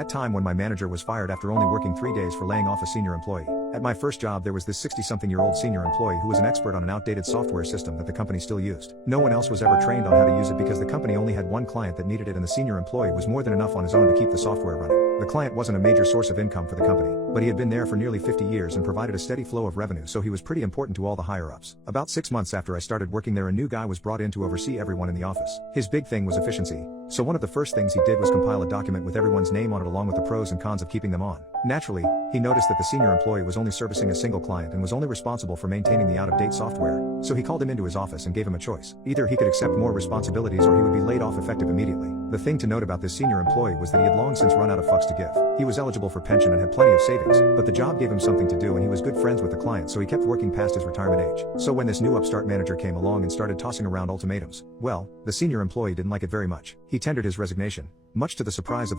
That time when my manager was fired after only working 3 days for laying off a senior employee. At my first job there was this 60-something-year-old senior employee who was an expert on an outdated software system that the company still used. No one else was ever trained on how to use it because the company only had one client that needed it, and the senior employee was more than enough on his own to keep the software running. The client wasn't a major source of income for the company, but he had been there for nearly 50 years and provided a steady flow of revenue, so he was pretty important to all the higher-ups. About 6 months after I started working there, a new guy was brought in to oversee everyone in the office. His big thing was efficiency, so one of the first things he did was compile a document with everyone's name on it along with the pros and cons of keeping them on. Naturally, he noticed that the senior employee was only servicing a single client and was only responsible for maintaining the out-of-date software, so he called him into his office and gave him a choice. Either he could accept more responsibilities or he would be laid off effective immediately. The thing to note about this senior employee was that he had long since run out of fucks to give. He was eligible for pension and had plenty of savings, but the job gave him something to do and he was good friends with the client, so he kept working past his retirement age. So when this new upstart manager came along and started tossing around ultimatums, well, the senior employee didn't like it very much. He tendered his resignation, much to the surprise of the